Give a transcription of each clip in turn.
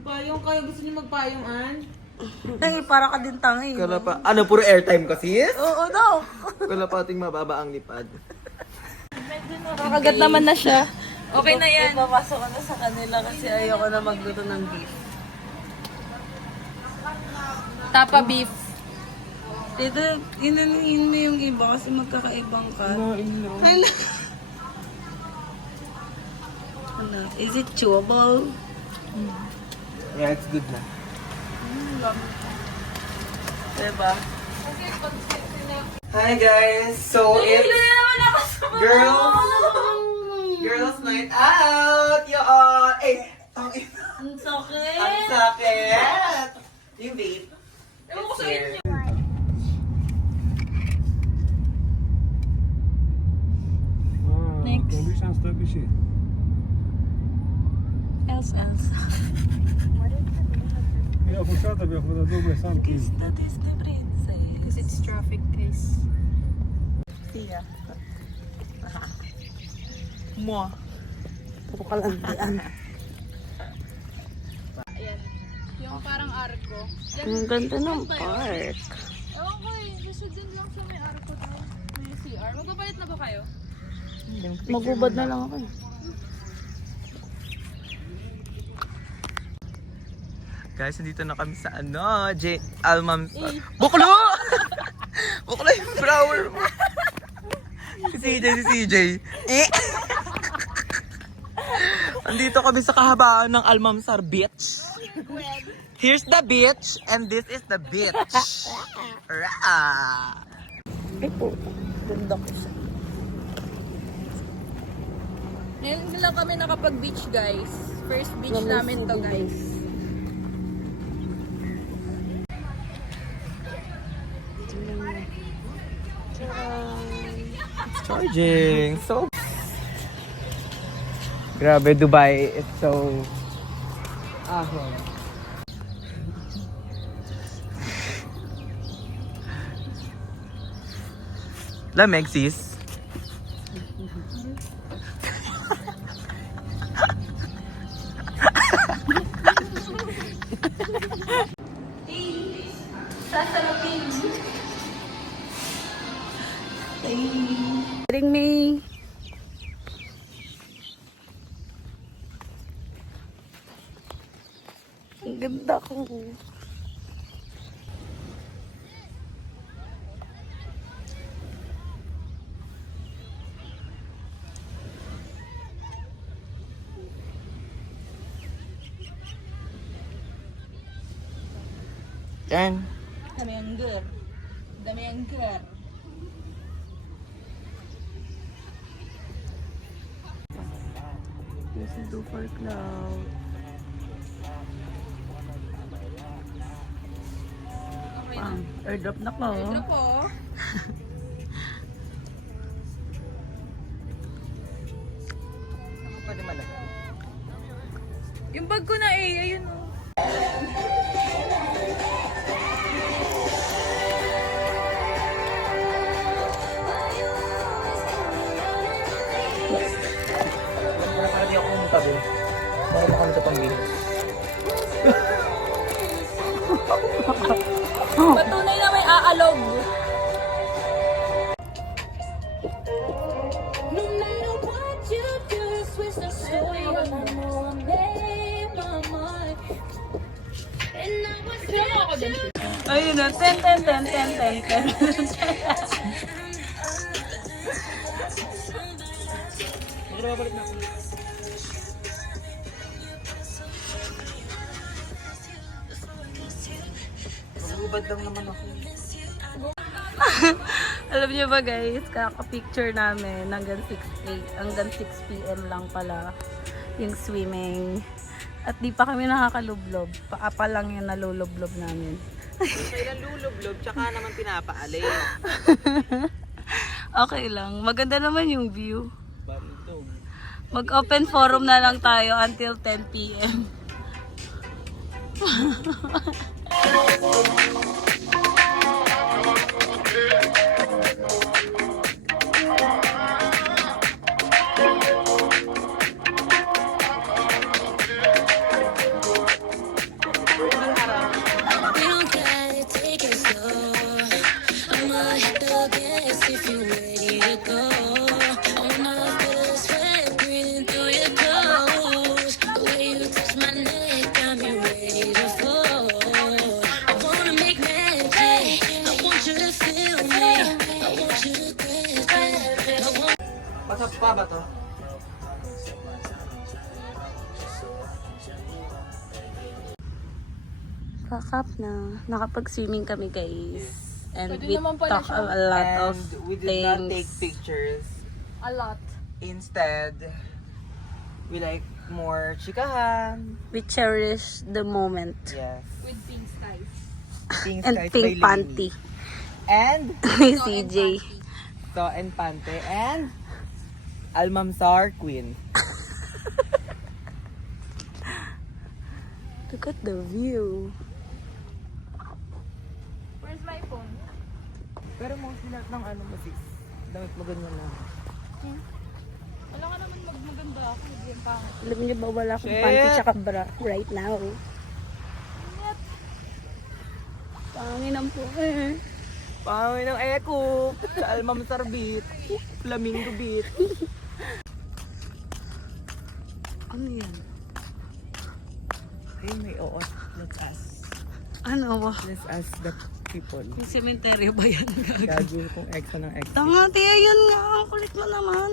Magpayong kayo. Gusto niyo magpayong-an? Ay, para ka din tangi. Kala pa, ano, puro airtime kasi? Oo, no. Kala pa ating mababa ang lipad. Nakakagat naman na siya. Okay na yan. Ipapasok ko na sa kanila kasi ayoko na magluto ng beef. Tapa beef. Dito, inanin mo yung iba kasi magkakaibang ka. Ano? Ano? Is it chewable? Yeah, it's good na. Diba? Hi guys! So it's girls night out! Yon! Eh! Ang Ang sakit! sakit! Yung vape. Ewan ko sa inyo. Next. Conditions tabii şey. Else. Ja, får sätta mig för att de är samtidigt. Kiss the Disney princess. Because it's traffic case. Tia. Mo. Pukalandian. Ayan. Yung parang arko. Ang ganda ng park. Ewan ko eh. Gusto din lang sa may arko tayo. May CR. Magpapalit na ba kayo? Magubad na lang ako eh. Guys, nandito na kami sa ano, Almam... Buklo! Buklo yung flower mo. Si CJ. Eh! Andito kami sa kahabaan ng Almamsar Beach. Here's the beach, and this is the beach. Raa! Ay po. Ganda ko siya. Ngayon lang kami nakapag-beach guys. First beach namin to guys. Charging. So... Grabe, Dubai. It's so... ahon. Lamig, sis. Ring me. Ang ganda ko. Yan. Dami ang girl. Dami ang girl. This is super cloud. Airdrop na ko. Ito po. Yung bag ko na eh. Ayun o. Para di ako umutabi. Para makano sa pamilya. Patunay na may aalog. Ayun na, 10. Magbabalik na ako. Magubad lang naman ako. Alam niyo ba guys, kaka-picture namin hanggang 6 p.m. lang pala yung swimming. At di pa kami nakakalublob. Paapa lang yung nalulublob namin. Kailan lulublob, tsaka naman pinapaalay. Okay lang. Maganda naman yung view. Bantog. Mag-open forum na lang tayo until 10 p.m. pack up na. Nakapag-swimming kami, guys. And Pwede we naman pala talk siya. a lot of And we did not take things. pictures. A lot. Instead, we like more chikahan. We cherish the moment. Yes. With pink skies. Pink And Skies pink by panty. Lily. And CJ. So and Pante and Almamsar Queen. Look at the view. Where's my phone? Pero mostly lahat ng ano mo sis, damit mo ganyan lang. Wala ka naman magmaganda ako. Hindi yung pangit. Alam niyo ba wala akong Shit. panty tsaka bra right now? Pangin ang po eh. Pangin ng Eko sa Almamsar Beat, Flamingo Beat. Ano yan? Hey, may oo. Let's ask. Ano? Let's ask the people. Yung sementeryo ba yan? Gagi kung exo ng exo. Tanga, tiya, yun nga. Ang kulit mo naman.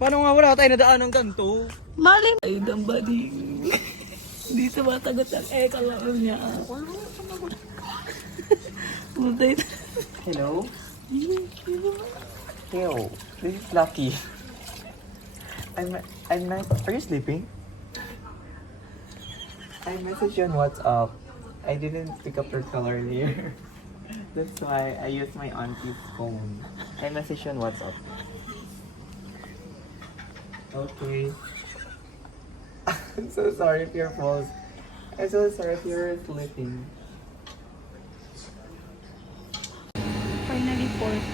Paano nga wala tayo nadaan ng ganito? Mali. Ay, dambading. Hindi sumasagot ang eka lang niya. Buday. Hello? Hello, this is Lucky. I'm not. Are you sleeping? I messaged you on WhatsApp. I didn't pick up your call earlier. That's why I used my auntie's phone. I messaged you on WhatsApp. Okay. I'm so sorry if you're false. I'm so sorry if you're sleeping. Finally, pork.